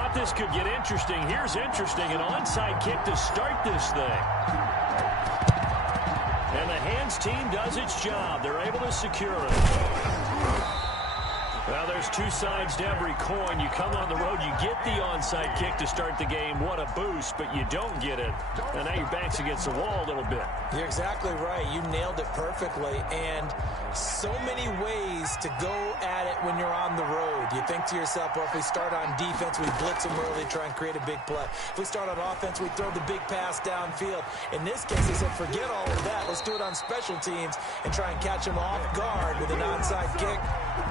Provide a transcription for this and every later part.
thought this could get interesting. Here's interesting. An onside kick to start this thing. And the hands team does its job. They're able to secure it. Well, there's two sides to every coin. You come on the road, you get the onside kick to start the game. What a boost, but you don't get it. And now your back's against the wall a little bit. You're exactly right. You nailed it perfectly. And so many ways to go at it when you're on the road. You think to yourself, well, if we start on defense, we blitz them early, try and create a big play. If we start on offense, we throw the big pass downfield. In this case, they said, forget all of that. Let's do it on special teams and try and catch them off guard with an onside kick.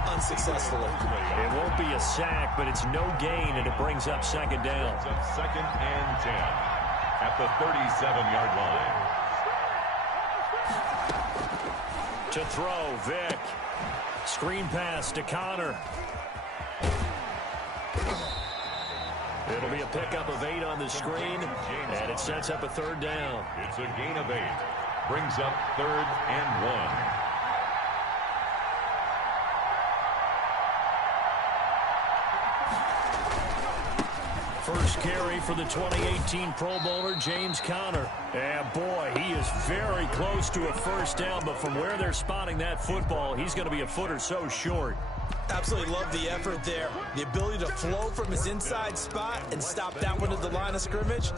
Unsuccessfully. It won't be a sack, but it's no gain, and it brings up second down. It's up 2nd and 10 at the 37-yard line. To throw, Vick. Screen pass to Connor. It'll be a pickup of 8 on the screen, and it sets up a 3rd down. It's a gain of 8. Brings up 3rd and 1. First carry for the 2018 Pro Bowler, James Conner. And boy, he is very close to a first down, but from where they're spotting that football, he's going to be a foot or so short. Absolutely love the effort there. The ability to flow from his inside spot and stop that one at the line of scrimmage.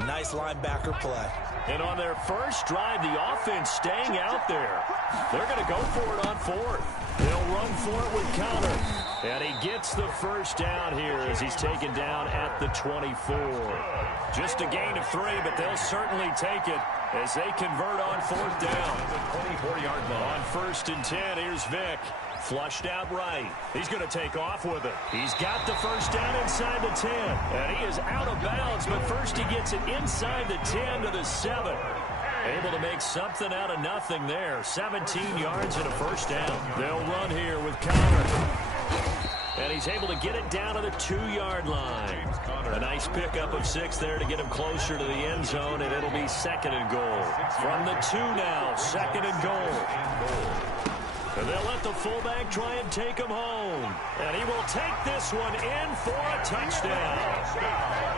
Nice linebacker play. And on their first drive, the offense staying out there. They're going to go for it on 4th. They'll run for it with Connor. And he gets the first down here as he's taken down at the 24. Just a gain of 3, but they'll certainly take it as they convert on 4th down. The 24-yard line. On 1st and 10, here's Vick. Flushed out right. He's going to take off with it. He's got the first down inside the 10. And he is out of bounds, but first he gets it inside the 10 to the 7. Able to make something out of nothing there. 17 yards and a first down. They'll run here with Connor. And he's able to get it down to the 2-yard line. A nice pickup of 6 there to get him closer to the end zone, and it'll be 2nd and goal. From the 2 now, 2nd and goal. And they'll let the fullback try and take him home. And he will take this one in for a touchdown.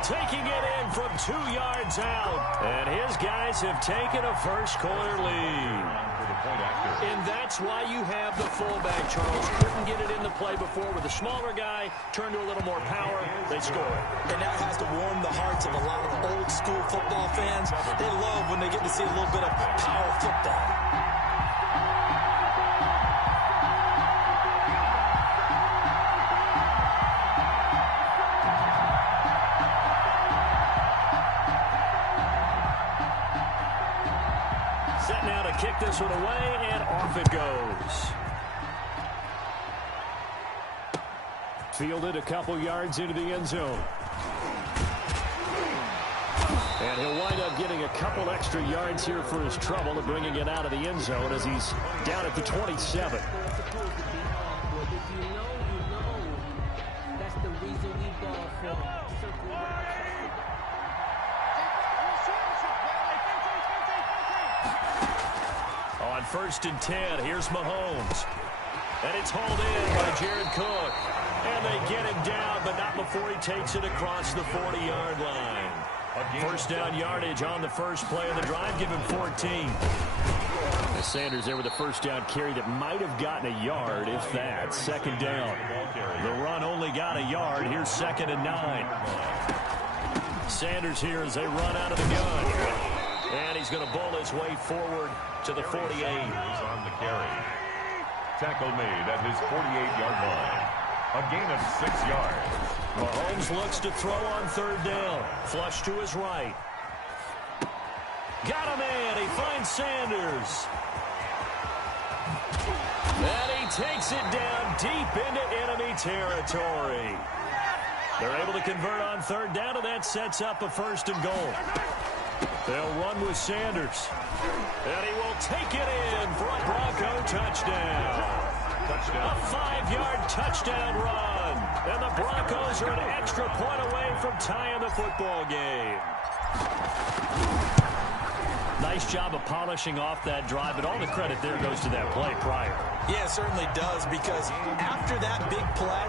Taking it in from 2 yards out. And his guys have taken a first-quarter lead. And that's why you have the fullback, Charles. Couldn't get it in the play before with a smaller guy. Turned to a little more power. They score it. And that has to warm the hearts of a lot of old-school football fans. They love when they get to see a little bit of power football. Now to kick this one away, and off it goes. Fielded a couple yards into the end zone. And he'll wind up getting a couple extra yards here for his trouble and bringing it out of the end zone as he's down at the 27. On 1st and 10, here's Mahomes. And it's hauled in by Jared Cook. And they get him down, but not before he takes it across the 40-yard line. First down yardage on the first play of the drive, give him 14. And Sanders there with a first down carry that might have gotten a yard, if that. 2nd down. The run only got a yard. Here's 2nd and 9. Sanders here as they run out of the gun. And he's going to bowl his way forward to the 48. On the carry. Tackle made at his 48-yard line. A gain of 6 yards. Mahomes looks to throw on 3rd down. Flush to his right. Got him in. He finds Sanders. And he takes it down deep into enemy territory. They're able to convert on 3rd down, and that sets up a 1st and goal. They'll run with Sanders. And he will take it in for a Bronco touchdown. A 5-yard touchdown run. And the Broncos are an extra point away from tying the football game. Nice job of polishing off that drive, but all the credit there goes to that play prior. Yeah, it certainly does, because after that big play,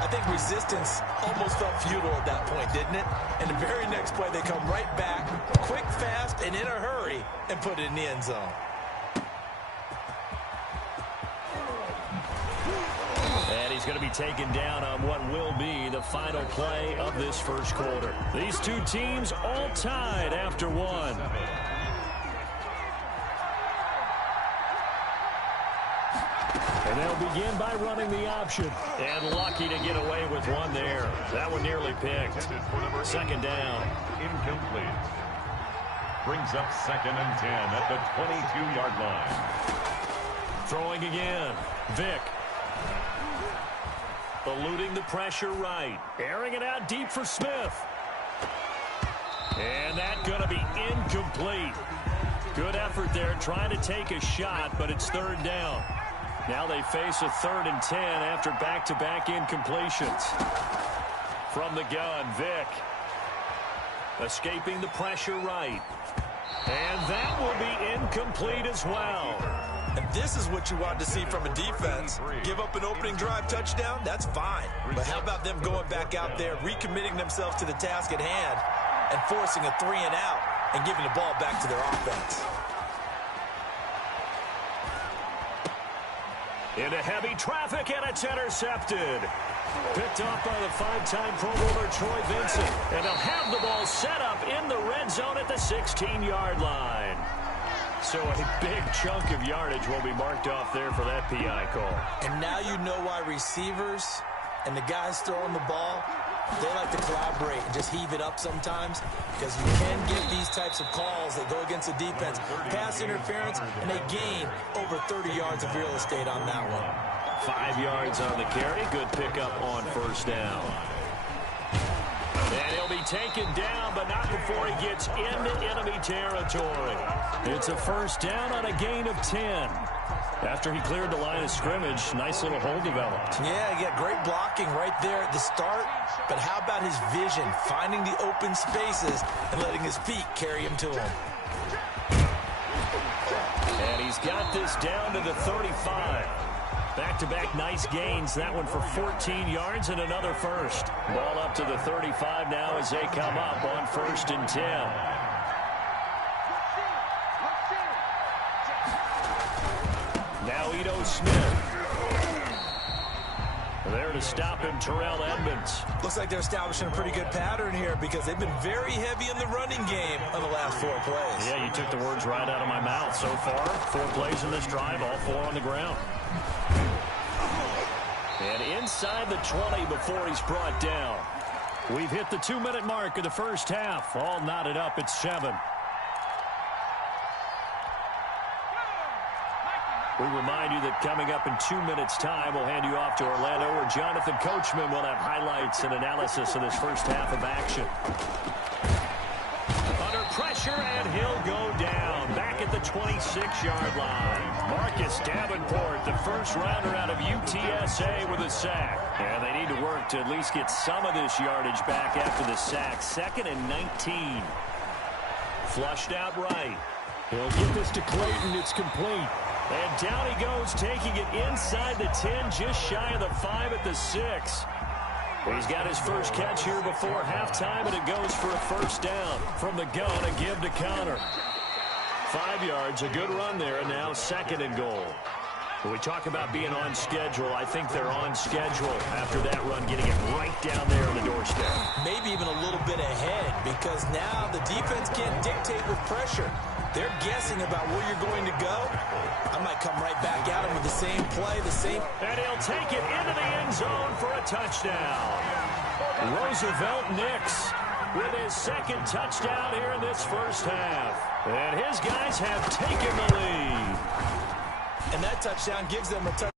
I think resistance almost felt futile at that point, didn't it? And the very next play, they come right back, quick, fast, and in a hurry, and put it in the end zone. And he's going to be taken down on what will be the final play of this first quarter. These two teams all tied after one. And they'll begin by running the option. And lucky to get away with one there. That one nearly picked. Second down. Incomplete. Brings up 2nd and 10 at the 22-yard line. Throwing again. Vick. Eluding the pressure right. Airing it out deep for Smith. And that's going to be incomplete. Good effort there trying to take a shot, but it's third down. Now they face a 3rd and 10 after back-to-back incompletions. From the gun, Vick. Escaping the pressure right. And that will be incomplete as well. And this is what you want to see from a defense. Give up an opening drive touchdown, that's fine. But how about them going back out there, recommitting themselves to the task at hand, and forcing a 3 and out, and giving the ball back to their offense. Into heavy traffic, and it's intercepted. Picked off by the 5-time Pro Bowler Troy Vincent. And they'll have the ball set up in the red zone at the 16-yard line. So a big chunk of yardage will be marked off there for that PI call. And now you know why receivers and the guys throwing the ball, they like to collaborate and just heave it up sometimes, because you can get these types of calls that go against the defense. Pass interference, and they gain over 30 yards of real estate on that one. 5 yards on the carry. Good pickup on first down. And he'll be taken down, but not before he gets into enemy territory. It's a first down on a gain of 10. After he cleared the line of scrimmage, nice little hole developed. Yeah, he got great blocking right there at the start. But how about his vision, finding the open spaces and letting his feet carry him to him? And he's got this down to the 35. Back-to-back nice gains. That one for 14 yards and another first. Ball up to the 35 now as they come up on 1st and 10. Now Ito Smith. There to stop him, Terrell Edmonds. Looks like they're establishing a pretty good pattern here, because they've been very heavy in the running game on the last 4 plays. Yeah, you took the words right out of my mouth. So far, 4 plays in this drive, all 4 on the ground. And inside the 20 before he's brought down. We've hit the 2-minute mark of the first half. All knotted up at 7. We remind you that coming up in 2 minutes' time, we'll hand you off to Orlando, where Jonathan Coachman will have highlights and analysis of this first half of action. Under pressure, and he'll go down. Back at the 26-yard line. Marcus Davenport, the first rounder out of UTSA, with a sack. And they need to work to at least get some of this yardage back after the sack. 2nd and 19. Flushed out right. He'll get this to Clayton. It's complete. And down he goes, taking it inside the 10, just shy of the 5 at the 6. He's got his first catch here before halftime, and it goes for a first down. From the gun, a give to Connor. 5 yards, a good run there, and now 2nd and goal. When we talk about being on schedule, I think they're on schedule after that run, getting it right down there on the doorstep. Maybe even a little bit ahead, because now the defense can't dictate with pressure. They're guessing about where you're going to go. I might come right back at him with the same play, the same. And he'll take it into the end zone for a touchdown. Roosevelt Nix with his 2nd touchdown here in this first half. And his guys have taken the lead. And that touchdown gives them a touchdown.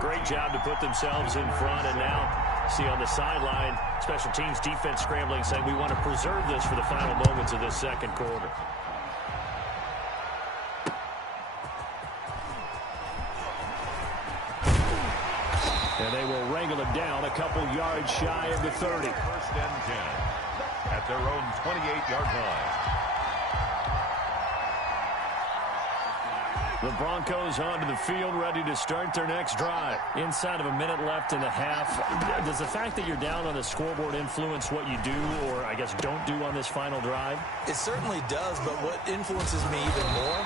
Great job to put themselves in front, and now see on the sideline, special teams defense scrambling, saying we want to preserve this for the final moments of this second quarter. And they will wrangle it down a couple yards shy of the 30. 1st and 10 at their own 28-yard line. The Broncos onto the field, ready to start their next drive. Inside of a minute left in the half. Does the fact that you're down on the scoreboard influence what you do, or I guess don't do on this final drive? It certainly does, but what influences me even more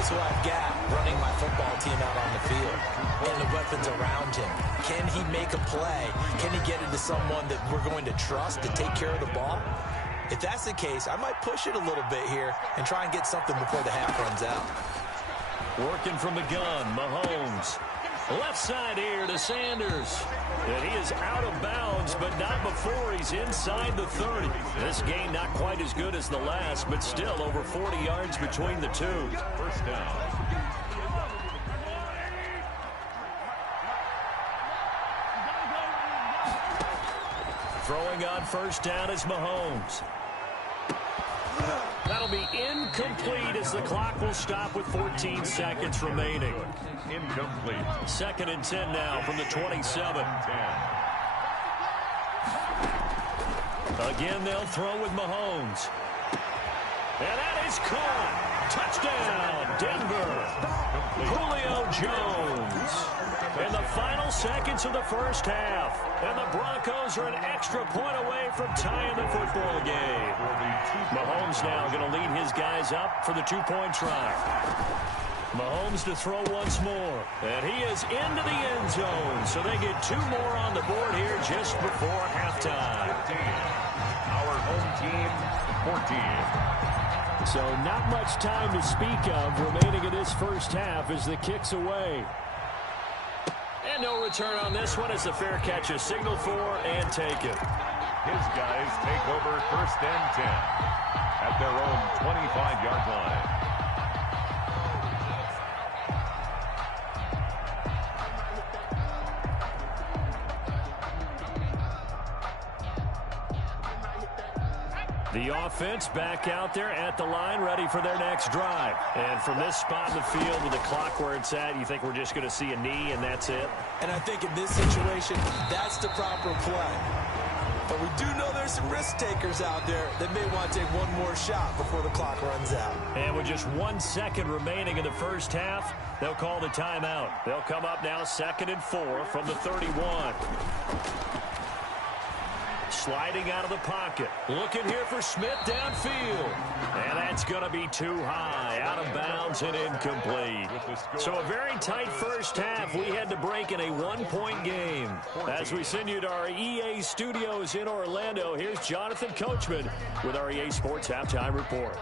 is who I've got running my football team out on the field and the weapons around him. Can he make a play? Can he get into someone that we're going to trust to take care of the ball? If that's the case, I might push it a little bit here and try and get something before the half runs out. Working from the gun, Mahomes. Left side here to Sanders. And he is out of bounds, but not before he's inside the 30. This game not quite as good as the last, but still over 40 yards between the two. First down. Throwing on first down is Mahomes. That'll be incomplete as the clock will stop with 14 seconds remaining. Incomplete. 2nd and 10 now from the 27. Again, they'll throw with Mahomes. And that is caught. Touchdown, Denver. Julio Jones. In the final seconds of the first half. And the Broncos are an extra point away from tying the football game. Mahomes now going to lead his guys up for the two-point try. Mahomes to throw once more. And he is into the end zone. So they get 2 more on the board here just before halftime. Our home team, 14. So not much time to speak of remaining in this first half as the kick's away. And no return on this one as the fair catch is signaled for and taken. His guys take over 1st and 10 at their own 25-yard line. The offense back out there at the line, ready for their next drive. And from this spot in the field with the clock where it's at, you think we're just going to see a knee and that's it? And I think in this situation, that's the proper play. But we do know there's some risk takers out there that may want to take one more shot before the clock runs out. And with just 1 second remaining in the first half, they'll call the timeout. They'll come up now 2nd and 4 from the 31. Sliding out of the pocket. Looking here for Smith downfield. And that's going to be too high. Out of bounds and incomplete. So a very tight first half. We had to break in a 1-point game. As we send you to our EA studios in Orlando, here's Jonathan Coachman with our EA Sports Halftime Report.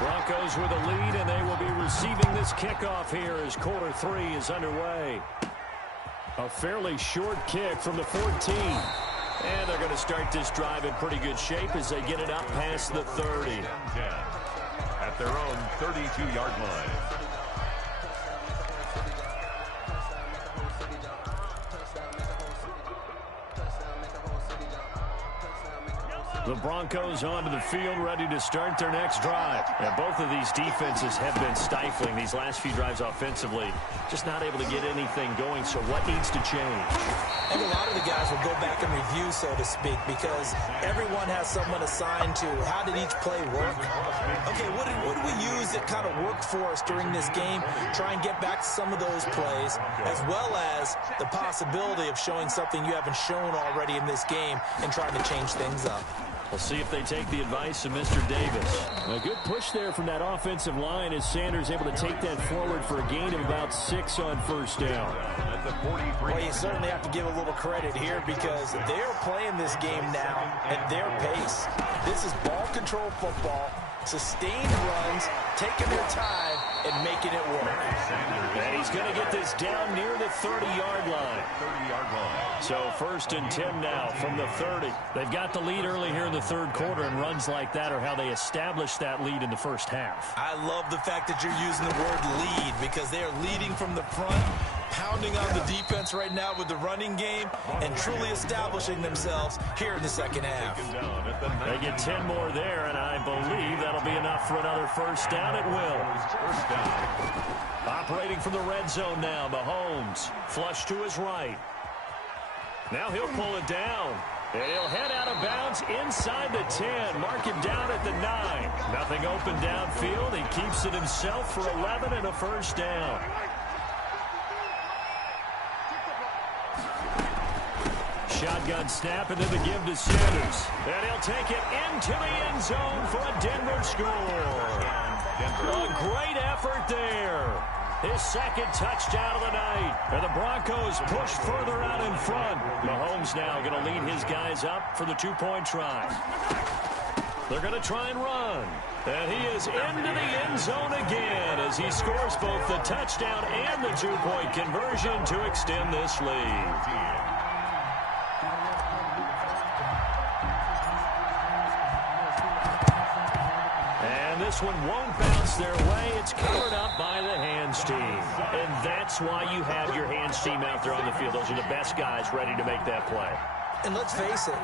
Broncos with a lead, and they will be receiving this kickoff here as quarter 3 is underway. A fairly short kick from the 14. And they're going to start this drive in pretty good shape as they get it up past the 30. At their own 32-yard line. The Broncos onto the field, ready to start their next drive. And both of these defenses have been stifling these last few drives offensively. Just not able to get anything going, so what needs to change? And a lot of the guys will go back and review, so to speak, because everyone has someone assigned to how did each play work. Okay, what did we use that kind of worked for us during this game? Try and get back to some of those plays, as well as the possibility of showing something you haven't shown already in this game and trying to change things up. We'll see if they take the advice of Mr. Davis. A good push there from that offensive line as Sanders able to take that forward for a gain of about 6 on first down. Well, you certainly have to give a little credit here because they're playing this game now at their pace. This is ball control football, sustained runs, taking their time, and making it work. And he's going to get this down near the 30-yard line. 30-yard line. So 1st and 10 now from the 30. They've got the lead early here in the third quarter, and runs like that are how they established that lead in the first half. I love the fact that you're using the word lead because they are leading from the front, pounding on the defense right now with the running game, and truly establishing themselves here in the second half. They get 10 more there, and I believe that'll be enough for another first down. It will. First down. Operating from the red zone now, Mahomes. Flush to his right. Now he'll pull it down. And he'll head out of bounds inside the 10. Mark him down at the 9. Nothing open downfield. He keeps it himself for 11 and a first down. Shotgun snap and then the give to Sanders. And he'll take it into the end zone for a Denver score. A great effort there. His second touchdown of the night. And the Broncos push further out in front. Mahomes now going to lead his guys up for the two-point try. They're going to try and run. And he is into the end zone again as he scores both the touchdown and the two-point conversion to extend this lead. This one won't bounce their way. It's covered up by the hands team. And that's why you have your hands team out there on the field. Those are the best guys ready to make that play. And let's face it,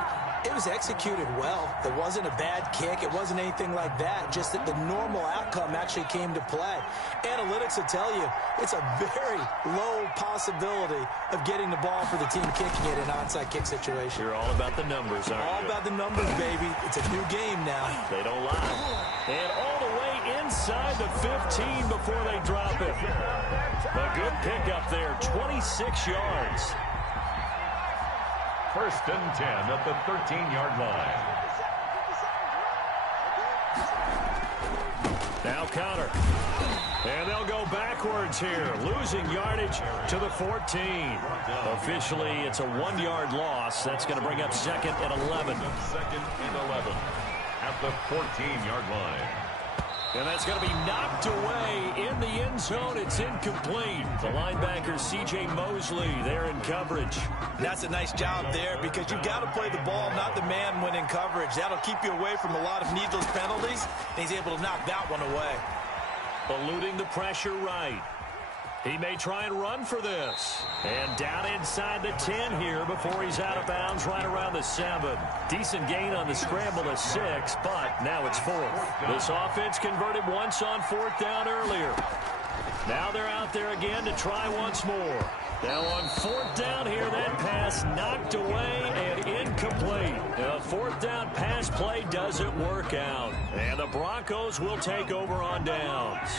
it was executed well. It wasn't a bad kick. It wasn't anything like that. Just that the normal outcome actually came to play. Analytics will tell you it's a very low possibility of getting the ball for the team kicking it in an onside kick situation. You're all about the numbers, aren't you? All about the numbers, baby. It's a new game now. They don't lie. And all the way inside the 15 before they drop it. A good pickup there, 26 yards. First and 10 at the 13-yard line. Now Connor. And they'll go backwards here, losing yardage to the 14. Officially, it's a 1-yard loss. That's going to bring up second and 11. Second and 11 at the 14-yard line. And that's going to be knocked away in the end zone. It's incomplete. The linebacker, C.J. Mosley, there in coverage. That's a nice job there because you've got to play the ball, not the man when in coverage. That'll keep you away from a lot of needless penalties. And he's able to knock that one away. Eluding the pressure right. He may try and run for this. And down inside the 10 here before he's out of bounds right around the 7. Decent gain on the scramble to 6, but now it's 4th. This offense converted once on 4th down earlier. Now they're out there again to try once more. Now on 4th down here, that pass knocked away and incomplete. A 4th down pass play doesn't work out. And the Broncos will take over on downs.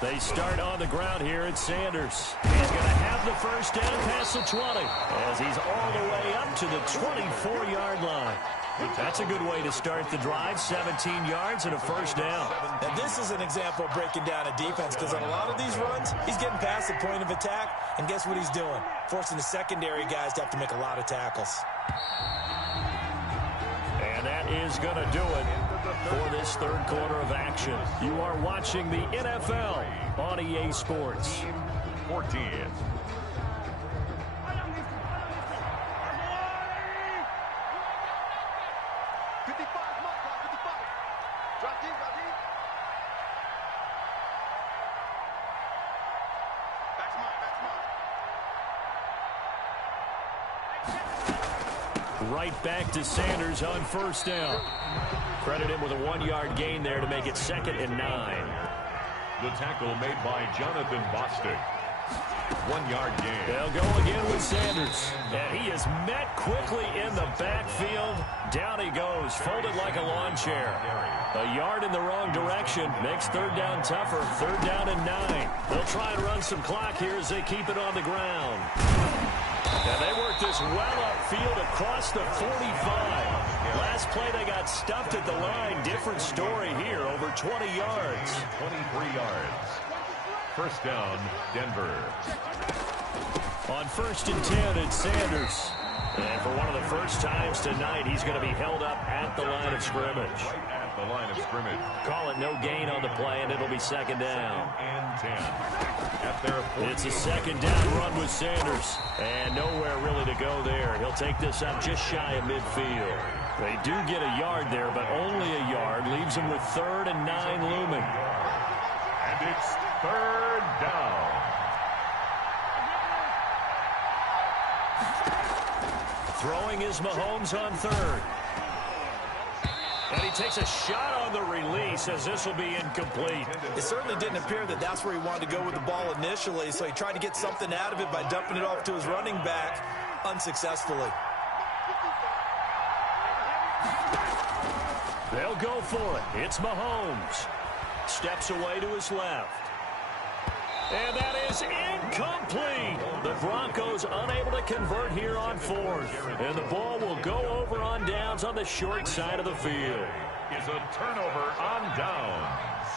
They start on the ground here at Sanders. He's going to have the first down past the 20 as he's all the way up to the 24-yard line. That's a good way to start the drive, 17 yards and a first down. Now this is an example of breaking down a defense because on a lot of these runs, he's getting past the point of attack, and guess what he's doing? Forcing the secondary guys to have to make a lot of tackles. And that is going to do it for this third quarter of action. You are watching the NFL on EA Sports. 14. Right back to Sanders on first down. Credit him with a 1-yard gain there to make it 2nd and 9. The tackle made by Jonathan Bostic. 1-yard gain. They'll go again with Sanders. And he is met quickly in the backfield. Down he goes, folded like a lawn chair. A yard in the wrong direction makes 3rd down tougher. 3rd down and 9. They'll try and run some clock here as they keep it on the ground. And they work this well upfield across the 45. Last play they got stuffed at the line. Different story here, over 20 yards. 23 yards. First down, Denver. On 1st and 10, it's Sanders. And for one of the first times tonight, he's going to be held up at the line of scrimmage. At the line of scrimmage. Call it no gain on the play, and it'll be 2nd down. And 10. At their 14. It's a 2nd down run with Sanders. And nowhere really to go there. He'll take this up just shy of midfield. They do get a yard there, but only a yard. Leaves them with 3rd and 9 looming. And it's 3rd down. Throwing is Mahomes on 3rd. And he takes a shot on the release as this will be incomplete. It certainly didn't appear that that's where he wanted to go with the ball initially, so he tried to get something out of it by dumping it off to his running back unsuccessfully. They'll go for it. It's Mahomes. Steps away to his left. And that is incomplete. The Broncos unable to convert here on fourth. And the ball will go over on downs on the short side of the field. Is a turnover on downs.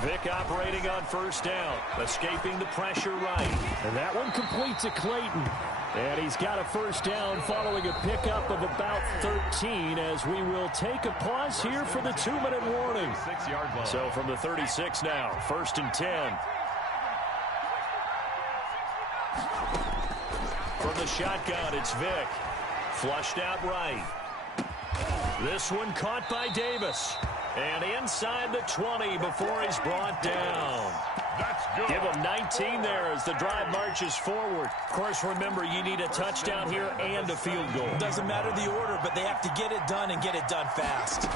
Vick operating on first down, escaping the pressure right. And that one complete to Clayton. And he's got a first down following a pickup of about 13 as we will take a pause here for the 2-minute warning. 6-yard line. So from the 36 now, 1st and 10. From the shotgun, it's Vick. Flushed out right. This one caught by Davis. And inside the 20 before he's brought down. That's good. Give him 19 there as the drive marches forward. Of course, remember, you need a touchdown here and a field goal. Doesn't matter the order, but they have to get it done and get it done fast.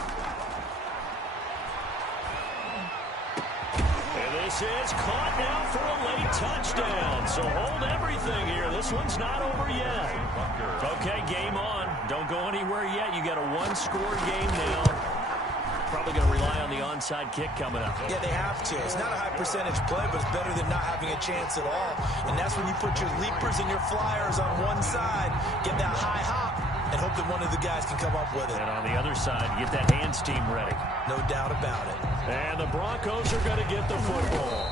And this is caught now for a late touchdown. So hold everything here. This one's not over yet. Okay, game on. Don't go anywhere yet. You got a one-score game now. Probably going to rely on the onside kick coming up. Yeah, they have to. It's not a high percentage play, but it's better than not having a chance at all. And that's when you put your leapers and your flyers on one side, get that high hop, and hope that one of the guys can come up with it. And on the other side, get that hands team ready. No doubt about it. And the Broncos are going to get the football.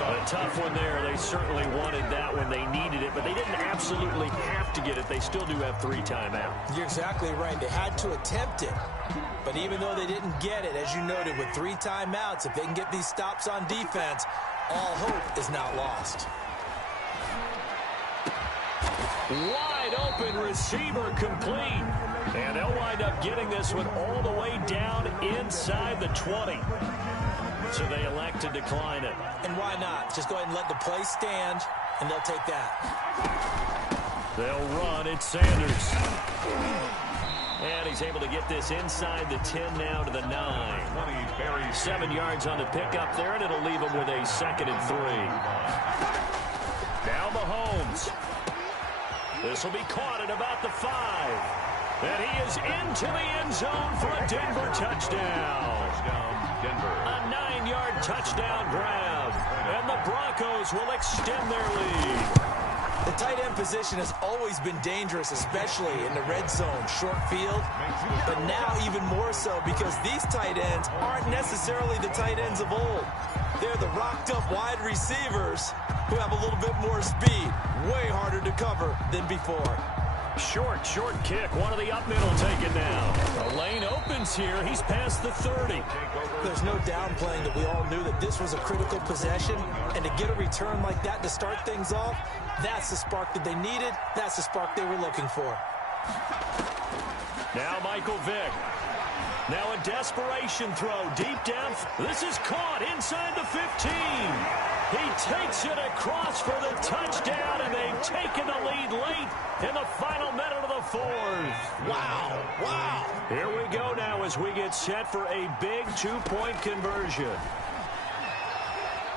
A tough one there. They certainly wanted that when they needed it, but they didn't absolutely have to get it. They still do have 3 timeouts. You're exactly right. They had to attempt it. But even though they didn't get it, as you noted, with 3 timeouts, if they can get these stops on defense, all hope is not lost. Wide open receiver complete. And they'll wind up getting this one all the way down inside the 20. So they elect to decline it. And why not? Just go ahead and let the play stand, and they'll take that. They'll run. It's Sanders. And he's able to get this inside the 10 now to the 9. 7 yards on the pickup there, and it'll leave him with a 2nd and 3. Now Mahomes. This will be caught at about the 5. And he is into the end zone for a Denver touchdown. A 9-yard touchdown grab. And the Broncos will extend their lead. The tight end position has always been dangerous, especially in the red zone, short field. But now even more so because these tight ends aren't necessarily the tight ends of old. They're the rocked-up wide receivers who have a little bit more speed. Way harder to cover than before. Short kick. One of the up middle taken now. The lane opens here. He's past the 30. There's no downplaying that we all knew that this was a critical possession. And to get a return like that to start things off, that's the spark that they needed. That's the spark they were looking for. Now Michael Vick. Now a desperation throw deep down. This is caught inside the 15. He takes it across for the touchdown, and they've taken the lead late in the final minute of the 4th. Wow. Here we go now as we get set for a big 2-point conversion.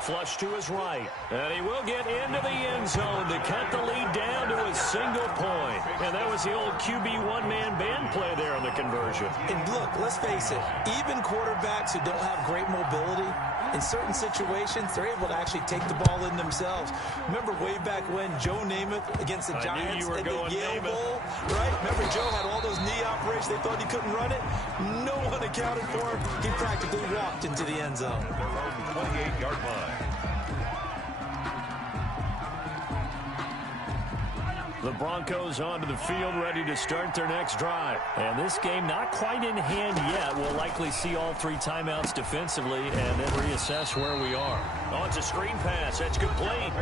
Flush to his right, and he will get into the end zone to cut the lead down to a single point. And that was the old QB one-man band play there on the conversion. And look, let's face it, even quarterbacks who don't have great mobility, in certain situations, they're able to actually take the ball in themselves. Remember way back when Joe Namath against the Giants at the Yale Bowl, right? Remember Joe had all those knee operations. They thought he couldn't run it. No one accounted for him. He practically walked into the end zone. 28-yard line. The Broncos onto the field, ready to start their next drive. And this game not quite in hand yet. We'll likely see all 3 timeouts defensively and then reassess where we are. Oh, it's a screen pass. That's complete.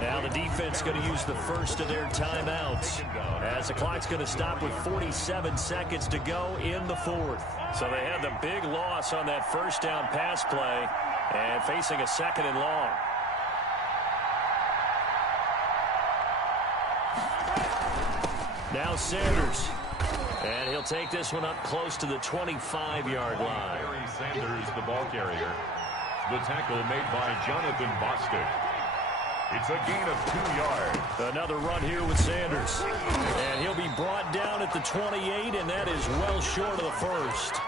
Now the defense going to use the first of their timeouts as the clock's going to stop with 47 seconds to go in the 4th. So they had the big loss on that first down pass play and facing a 2nd and long. Now Sanders. And he'll take this one up close to the 25-yard line. Barry Sanders, the ball carrier. The tackle made by Jonathan Bostic. It's a gain of 2 yards. Another run here with Sanders. And he'll be brought down at the 28, and that is well short of the first.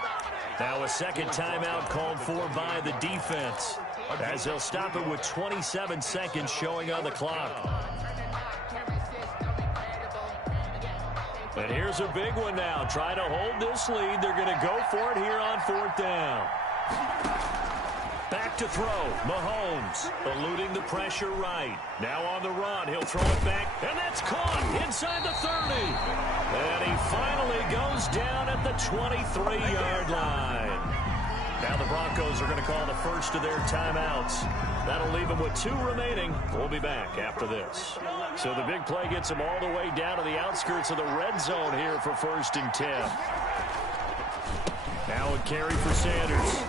Now a second timeout called for by the defense, as they'll stop it with 27 seconds showing on the clock. And here's a big one now. Trying to hold this lead. They're going to go for it here on 4th down. Back to throw. Mahomes eluding the pressure right. Now on the run. He'll throw it back. And that's caught inside the 30. And he finally goes down at the 23-yard line. Now the Broncos are going to call the first of their timeouts. That'll leave them with 2 remaining. We'll be back after this. So the big play gets them all the way down to the outskirts of the red zone here for 1st and 10. Now a carry for Sanders.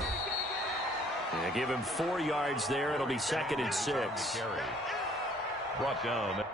Yeah, give him 4 yards there. It'll be 2nd and 6. Brought down.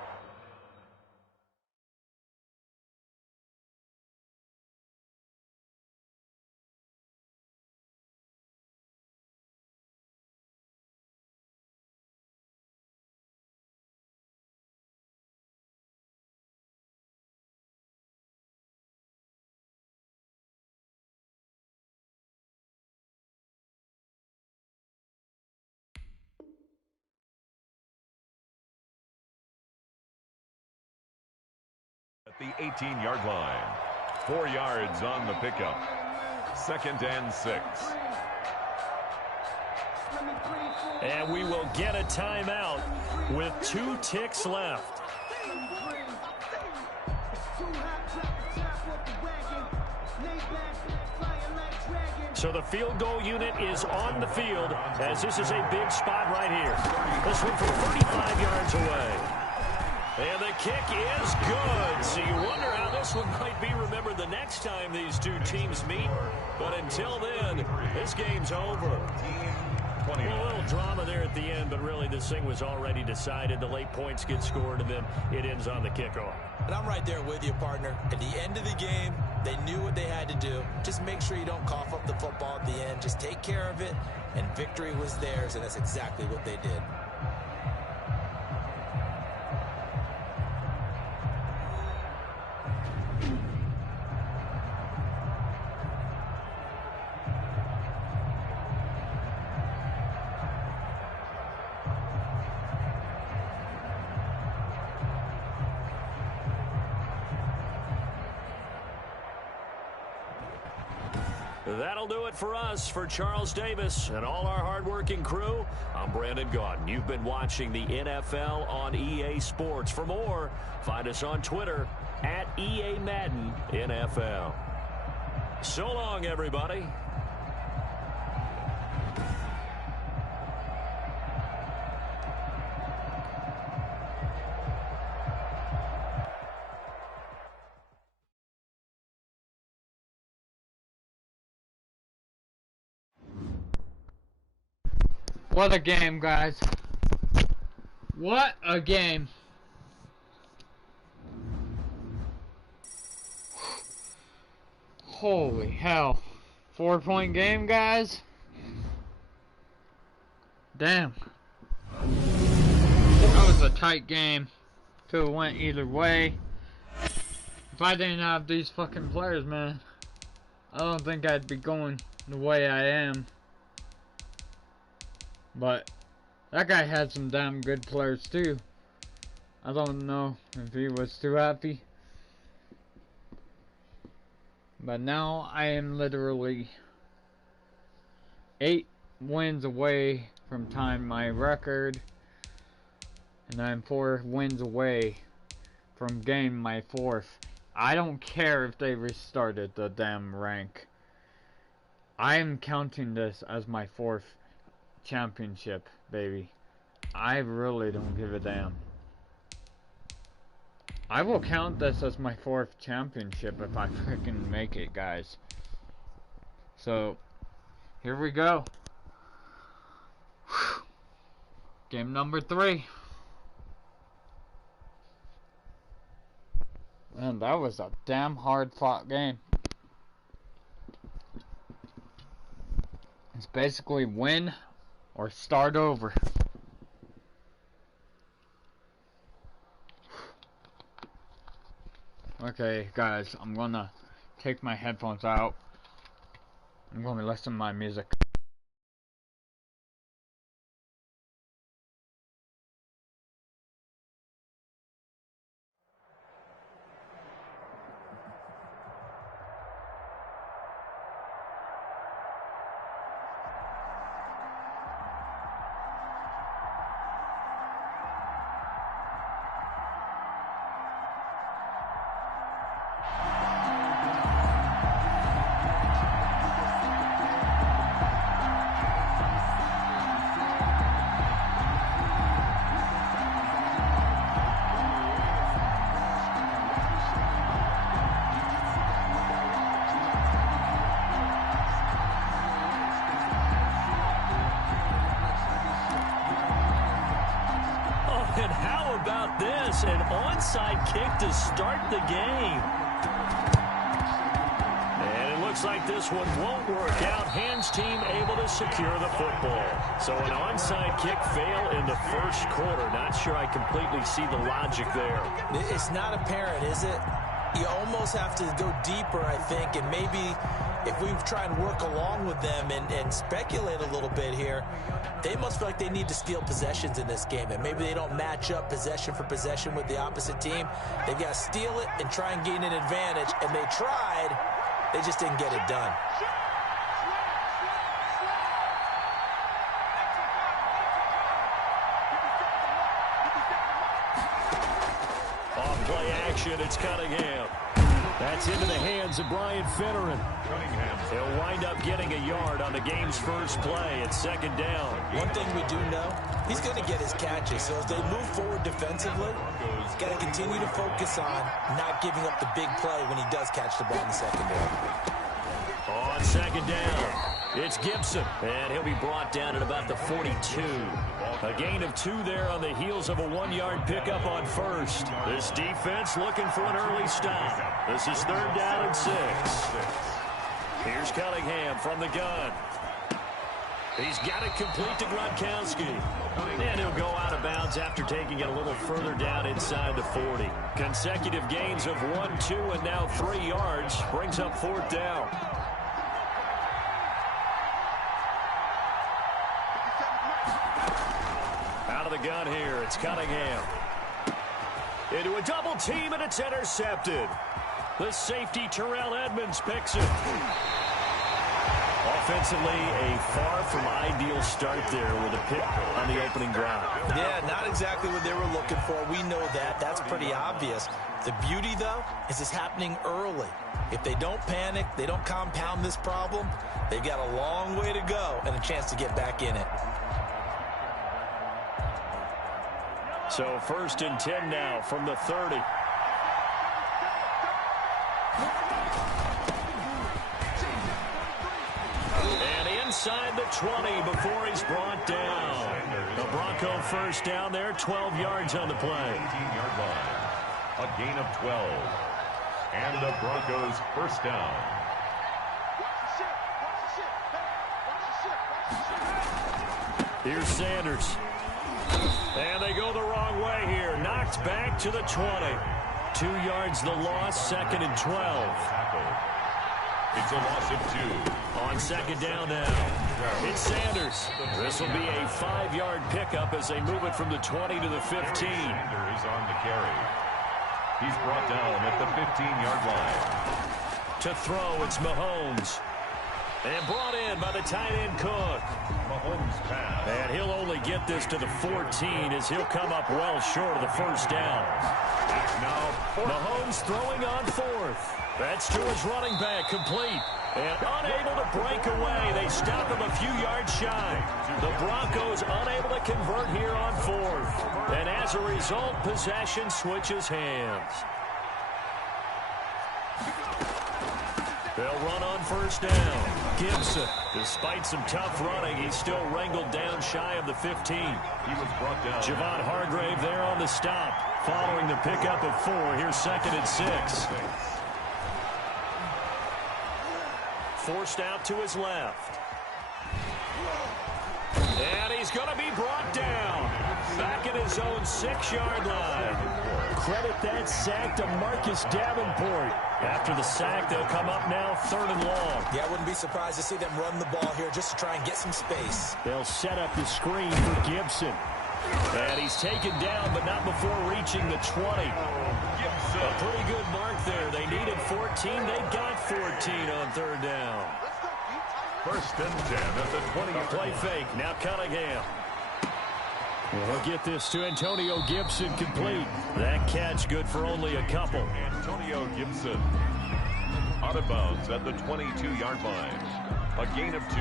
At the 18-yard line. 4 yards on the pickup. 2nd and 6. And we will get a timeout with 2 ticks left. So the field goal unit is on the field, as this is a big spot right here. This one from 35 yards away. And the kick is good. So you wonder how this one might be remembered the next time these two teams meet. But until then, this game's over. Well, a little drama there at the end, but really this thing was already decided. The late points get scored, and then it ends on the kickoff. And I'm right there with you, partner. At the end of the game, they knew what they had to do. Just make sure you don't cough up the football at the end. Just take care of it, and victory was theirs, and that's exactly what they did. That'll do it for us. For Charles Davis and all our hardworking crew, I'm Brandon Gaudin. You've been watching the NFL on EA Sports. For more, find us on Twitter at EA Madden NFL. So long, everybody. What a game, guys. What a game. Holy hell. 4-point game, guys. Damn. That was a tight game. Could have went either way. If I didn't have these fucking players, man, I don't think I'd be going the way I am. But that guy had some damn good players too. I don't know if he was too happy. But now I am literally 8 wins away from tying my record. And I'm 4 wins away from getting my 4th. I don't care if they restarted the damn rank. I am counting this as my 4th championship, baby. I really don't give a damn. I will count this as my 4th championship if I freaking make it, guys. So, here we go. Game number 3. Man, that was a damn hard-fought game. It's basically win or start over. Okay, guys, I'm gonna take my headphones out. I'm gonna listen to my music. And how about this? An onside kick to start the game. And it looks like this one won't work out. Hands team able to secure the football. So an onside kick fail in the first quarter. Not sure I completely see the logic there. It's not apparent, is it? You almost have to go deeper, I think, and maybe if we try and work along with them and speculate a little bit here, they must feel like they need to steal possessions in this game, and maybe they don't match up possession for possession with the opposite team. They've got to steal it and try and gain an advantage, and they tried. They just didn't get it done. Off play action, it's Cunningham. That's into the hands of Brian Finneran. He'll wind up getting a yard on the game's first play at second down. One thing we do know, he's going to get his catches. So as they move forward defensively, he's got to continue to focus on not giving up the big play when he does catch the ball in the secondary. On second down, it's Gibson, and he'll be brought down at about the 42. A gain of 2 there on the heels of a 1-yard pickup on first. This defense looking for an early stop. This is third down and 6. Here's Cunningham from the gun. He's got it complete to Gronkowski. And he'll go out of bounds after taking it a little further down inside the 40. Consecutive gains of 1, 2, and now 3 yards brings up fourth down. Out of the gun here, it's Cunningham. Into a double team, and it's intercepted. The safety, Terrell Edmonds, picks it. Offensively, a far from ideal start there with a pick on the opening drive. Yeah, not exactly what they were looking for. We know that. That's pretty obvious. The beauty, though, is it's happening early. If they don't panic, they don't compound this problem, they've got a long way to go and a chance to get back in it. So first and 10 now from the 30. And inside the 20 before he's brought down. The Bronco first down there, 12 yards on the play. 18-yard line. A gain of 12. And the Broncos first down. Here's Sanders. And they go the wrong way here. Knocked back to the 20. 2 yards the loss, second and 12. It's a loss of 2. On second down now, it's Sanders. This will be a 5-yard pickup as they move it from the 20 to the 15. Sanders on the carry. He's brought down at the 15-yard line. To throw, it's Mahomes. And brought in by the tight end Cook. Mahomes pass. And he'll only get this to the 14 as he'll come up well short of the first down. Now, Mahomes throwing on fourth. That's to his running back, complete. And unable to break away. They stop him a few yards shy. The Broncos unable to convert here on fourth. And as a result, possession switches hands. They'll run on first down. Gibson, despite some tough running, he's still wrangled down shy of the 15. He was brought down. Javon Hargrave there on the stop. Following the pickup of 4, here's 2nd and 6. Forced out to his left. And he's going to be brought down. Back at his own 6-yard line. Credit that sack to Marcus Davenport. After the sack, they'll come up now 3rd and long. Yeah, I wouldn't be surprised to see them run the ball here just to try and get some space. They'll set up the screen for Gibson. And he's taken down, but not before reaching the 20. A pretty good mark there. They needed 14. They got 14 on 3rd down. 1st and 10 at the 20. A play fake. Now Cunningham. We'll get this to Antonio Gibson complete. That catch good for only a couple. Antonio Gibson out of bounds at the 22-yard line. A gain of 2.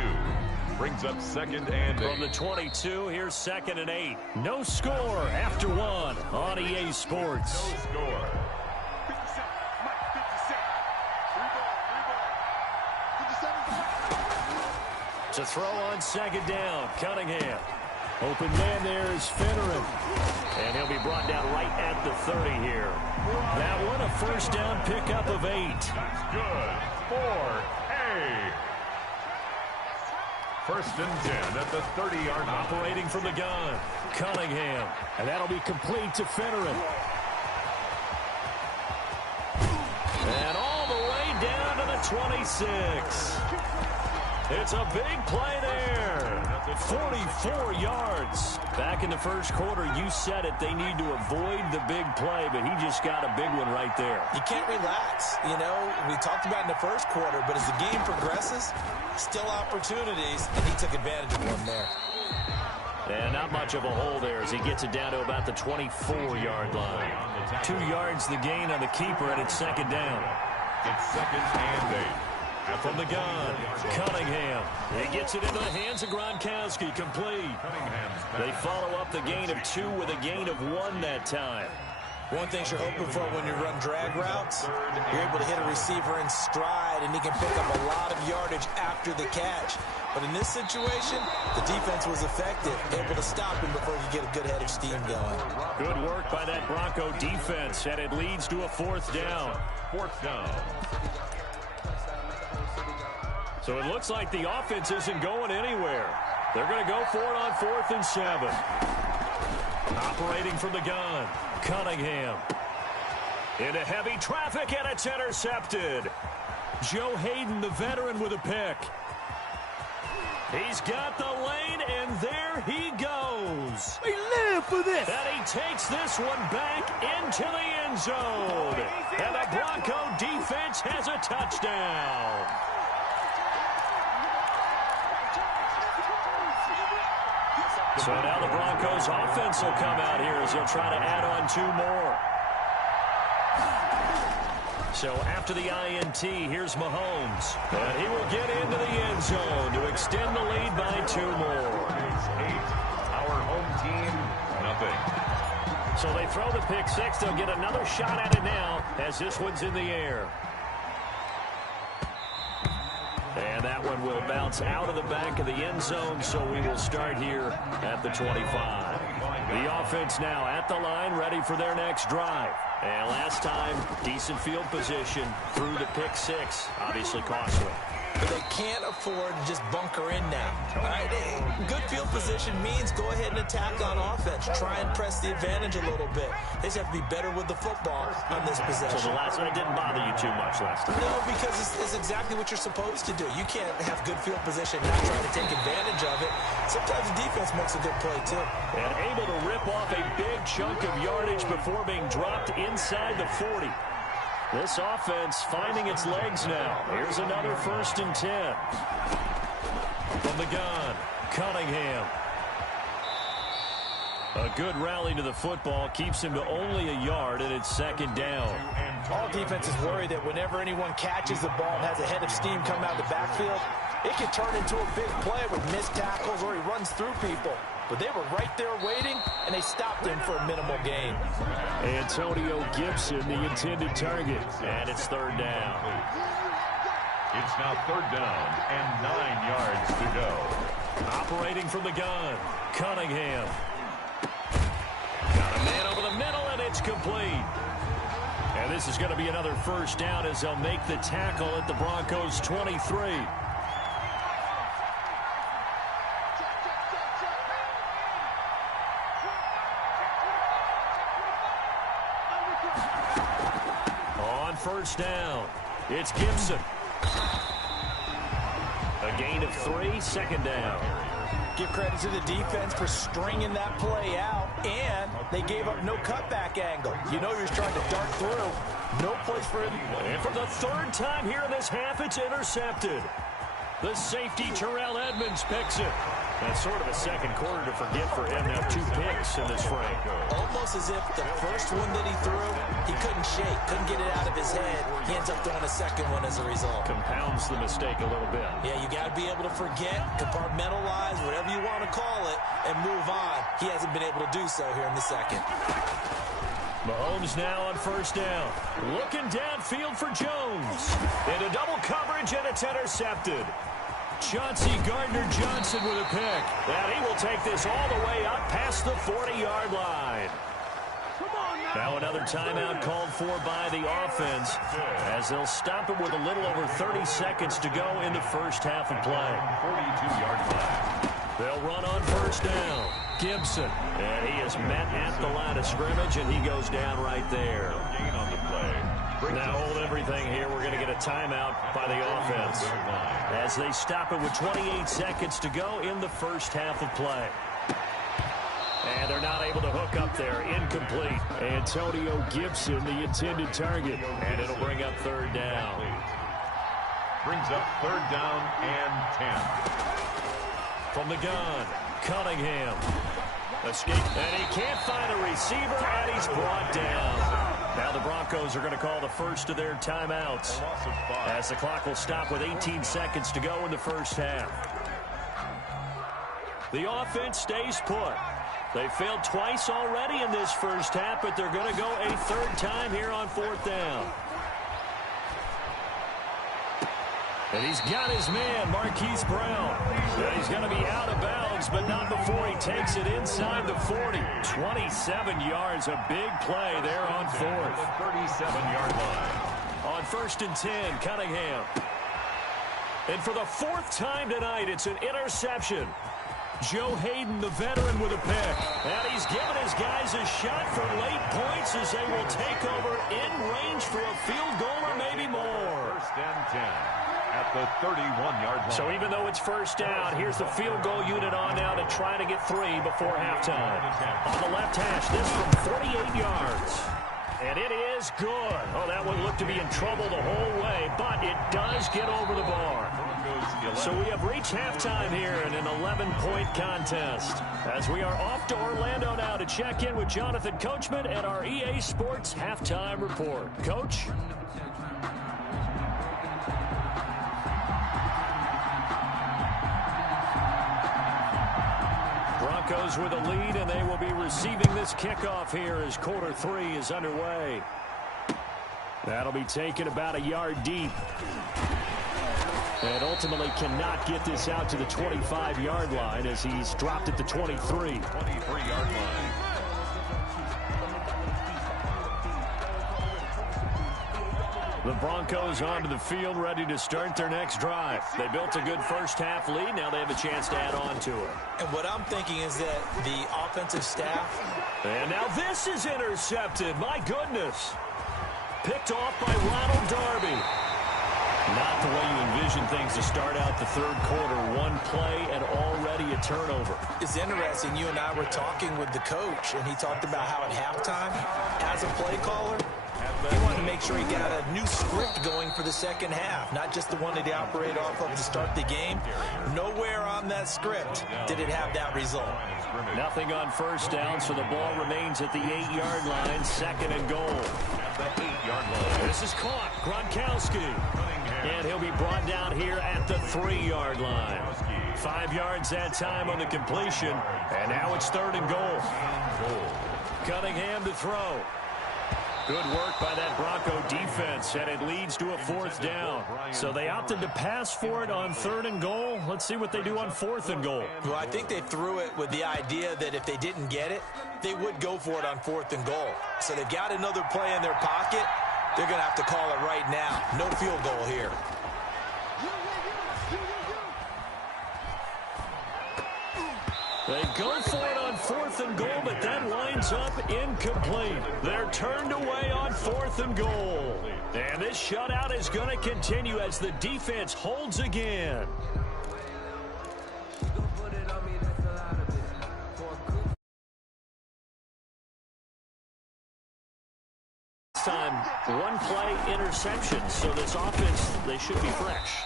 Brings up 2nd and 8. From the 22, here's 2nd and 8. No score after 1 on EA Sports. No score. To throw on 2nd down, Cunningham. Open man there is Finneran. And he'll be brought down right at the 30 here. That one a 1st down pickup of 8. That's good for A. 1st and 10 at the 30-yard line. Operating from the gun, Cunningham. And that'll be complete to Finneran. And all the way down to the 26. It's a big play there. 44 yards. Back in the 1st quarter, you said it. They need to avoid the big play, but he just got a big one right there. You can't relax. You know, we talked about in the 1st quarter, but as the game progresses, still opportunities, and he took advantage of one there. And not much of a hole there as he gets it down to about the 24-yard line. 2 yards the gain on the keeper, and it's 2nd down. It's 2nd and 8. From the gun, Cunningham. He gets it into the hands of Gronkowski, complete. They follow up the gain of 2 with a gain of 1 that time. One thing you're hoping for when you run drag routes, you're able to hit a receiver in stride, and he can pick up a lot of yardage after the catch. But in this situation, the defense was effective, able to stop him before he could get a good head of steam going. Good work by that Bronco defense, and it leads to a 4th down. 4th down. So it looks like the offense isn't going anywhere. They're going to go for it on 4th and 7. Operating from the gun, Cunningham. Into heavy traffic, and it's intercepted. Joe Hayden, the veteran, with a pick. He's got the lane, and there he goes. We live for this. And he takes this one back into the end zone. And the Bronco defense has a touchdown. So now the Broncos offense will come out here as they'll try to add on 2 more. So after the INT, here's Mahomes. And he will get into the end zone to extend the lead by 2 more. 8. Our home team, nothing. So they throw the pick 6. They'll get another shot at it now as this one's in the air. And that one will bounce out of the back of the end zone, so we will start here at the 25. The offense now at the line, ready for their next drive. And last time, decent field position through the pick 6, obviously costly. But they can't afford to just bunker in now. All right? Good field position means go ahead and attack on offense. Try and press the advantage a little bit. They just have to be better with the football on this possession. So the last one didn't bother you too much last time? No, because it's exactly what you're supposed to do. You can't have good field position and not try to take advantage of it. Sometimes the defense makes a good play, too. And able to rip off a big chunk of yardage before being dropped inside the 40. This offense finding its legs now. Here's another 1st and 10. From the gun, Cunningham. A good rally to the football keeps him to only a yard, and it's 2nd down. All defenses worry that whenever anyone catches the ball and has a head of steam come out of the backfield, it can turn into a big play with missed tackles or he runs through people. But they were right there waiting, and they stopped him for a minimal gain. Antonio Gibson, the intended target, and it's 3rd down. It's now 3rd down and 9 yards to go. Operating from the gun, Cunningham. Got a man over the middle, and it's complete. And this is going to be another first down as they'll make the tackle at the Broncos' 23. On first down, it's Gibson. A gain of 3, 2nd down. Give credit to the defense for stringing that play out, and they gave up no cutback angle. You know you're trying to dart through. No place for him. And for the 3rd time here in this half, it's intercepted. The safety, Terrell Edmonds, picks it. That's sort of a second quarter to forget for him. Now 2 picks in this frame. Almost as if the first one that he threw, he couldn't shake, couldn't get it out of his head. He ends up throwing a second one as a result. Compounds the mistake a little bit. Yeah, you got to be able to forget, compartmentalize, whatever you want to call it, and move on. He hasn't been able to do so here in the second. Mahomes now on first down. Looking downfield for Jones. Into double coverage, and it's intercepted. Chauncey Gardner-Johnson with a pick. And he will take this all the way up past the 40-yard line. Now another timeout called for by the offense as they'll stop it with a little over 30 seconds to go in the first half of play. 42-yard line. They'll run on first down. Gibson. And he is met at the line of scrimmage, and he goes down right there. Gain on the play. Now hold everything here. We're going to get a timeout by the offense as they stop it with 28 seconds to go in the first half of play. And they're not able to hook up there. Incomplete. Antonio Gibson, the intended target. And it'll bring up 3rd down. Brings up 3rd down and 10. From the gun, Cunningham. Escape. And he can't find a receiver, and he's brought down. Now the Broncos are going to call the first of their timeouts as the clock will stop with 18 seconds to go in the first half. The offense stays put. They failed twice already in this first half, but they're going to go a 3rd time here on 4th down. And he's got his man, Marquise Brown. And he's going to be out of bounds, but not before he takes it inside the 40. 27 yards, a big play there on 4th. The 37-yard line. On 1st and 10, Cunningham. And for the 4th time tonight, it's an interception. Joe Hayden, the veteran, with a pick. And he's given his guys a shot for late points as they will take over in range for a field goal or maybe more. 1st and 10 at the 31-yard line. So even though it's first down, here's the field goal unit on now to try to get 3 before halftime. On the left hash, this from 48 yards. And it is good. Oh, that one looked to be in trouble the whole way, but it does get over the bar. So we have reached halftime here in an 11-point contest. As we are off to Orlando now to check in with Jonathan Coachman at our EA Sports Halftime Report. Coach? Broncos with a lead, and they will be receiving this kickoff here as quarter 3 is underway. That'll be taken about a yard deep. And ultimately cannot get this out to the 25-yard line as he's dropped at the 23. 23-yard line. The Broncos onto the field, ready to start their next drive. They built a good first half lead. Now they have a chance to add on to it. And what I'm thinking is that the offensive staff... And now this is intercepted. My goodness. Picked off by Ronald Darby. Not the way you envision things to start out the 3rd quarter. One play and already a turnover. It's interesting. You and I were talking with the coach, and he talked about how at halftime, as a play caller, he wanted to make sure he got a new script going for the second half, not just the one that he operated off of to start the game. Nowhere on that script did it have that result. Nothing on first down, so the ball remains at the 8-yard line, 2nd and goal. At the 8-yard line. This is caught. Gronkowski. And he'll be brought down here at the 3-yard line. 5 yards that time on the completion. And now it's 3rd and goal. Cunningham to throw. Good work by that Bronco defense, and it leads to a 4th down. So they opted to pass for it on 3rd and goal. Let's see what they do on 4th and goal. Well, I think they threw it with the idea that if they didn't get it, they would go for it on 4th and goal. So they've got another play in their pocket. They're going to have to call it right now. No field goal here. They go for it on 4th and goal, but that winds up incomplete. They're turned away on 4th and goal. And this shutout is going to continue as the defense holds again. Time, 1 play interception, so this offense, they should be fresh.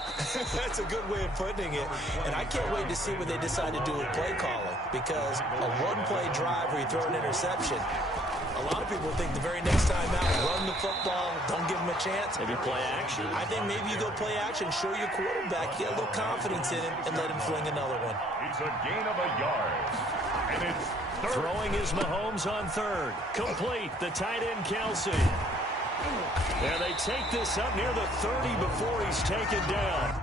That's a good way of putting it, and I can't wait to see what they decide to do with play calling, because a 1-play drive where you throw an interception, a lot of people think the very next time out, run the football, don't give them a chance. Maybe play action. I think maybe you go play action, show your quarterback, get a little confidence in him, and let him fling another one. It's a gain of a yard, and it's third. Throwing is Mahomes on 3rd. Complete, the tight end Kelsey. And they take this up near the 30 before he's taken down.